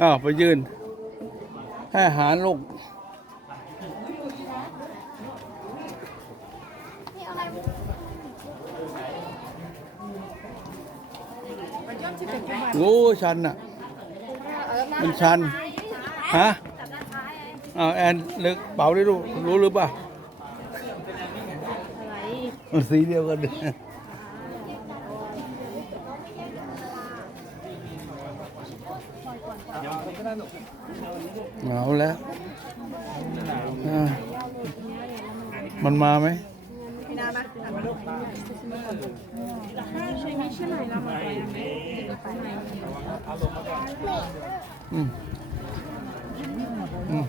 อ้าวไปยืน ให้อาหารลูกโอ้ชันอะ มันชัน ฮะอ้าวแอนเลึกเป๋าได้รู้รู้หรือเปล่ามันสีเดียวกัน เลยเอาแล้วอ่ามันมาไหม อืมอืม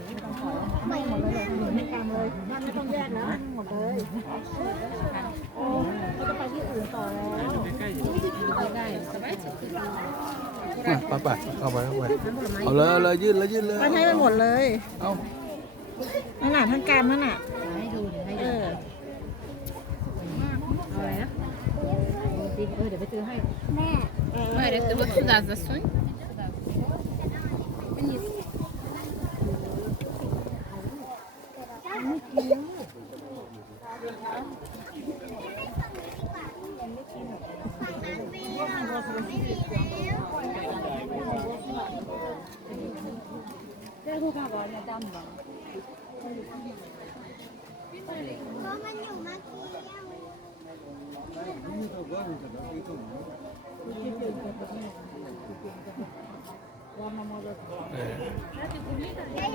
อะ ไปไปเข้าไปเข้าไปเอาเลยเอาเลยยืดเลยยืดเลยมันให้ไปหมดเลยเอานั่นน่ะทั้งกรรมนั่นน่ะให้ดูเดี๋ยวให้เอดูอเอาอะไรนะจริงเออเดี๋ยวไปซื้อให้ แต่กูก็เนี่ยตั้อยู่ก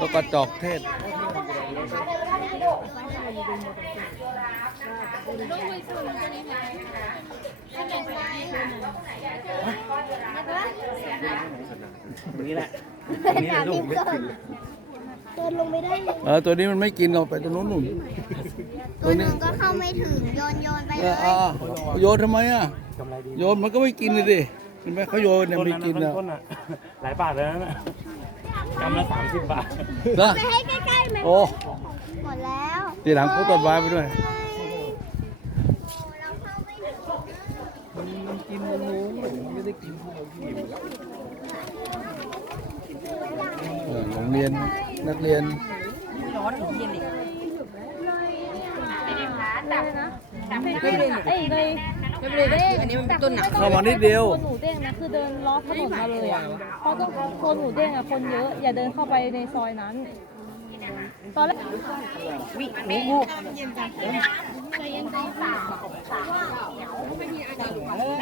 ี่กระจอกเทศ เดินลงไม่ได้เลยเออตัวนี้มันไม่กินเราไปตรงนู้นหนุนตัวหนึ่งก็เข้าไม่ถึงโยนโยนไปเอเลอยอ่าโยนทำไมอะโยนมันก็ไม่กินเลยดิเห็นไหมเขาโยนเนี่ยไม่กินอะต้นอะ หลายบาทแล้วนะกำละสามสิบบาท นะไปให้ใกล้ๆไหมโอ้หมดแล้วทีหลังพกต้นไม้ไปด้วย เราเข้าไม่ ถึงเออโรงเรียนนักเรียนเอ้ยเลยไม่เป็นไรอันนี้มันต้นหนักเข้ามานิดเดียวโซนหมูเด้งนะคือเดินล้อถนนมาเลยอะเพราะต้องโซนหมูเด้งอะคนเยอะอย่าเดินเข้าไปในซอยนั้น ตอนแรกไม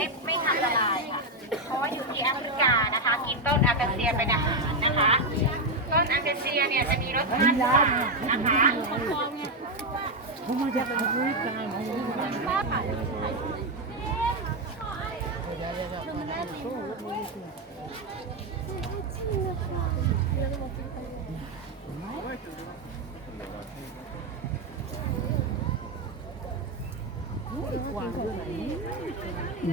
่ไม่ทำละลายค่ะ เพราะว่าอยู่ที่แอฟริกานะคะ กินต้นอากาเซียเป็นอาหารนะคะ ต้นอากาเซียเนี่ยจะมีรสชาติหวานนะคะ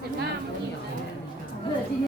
เจ็ดห้ามี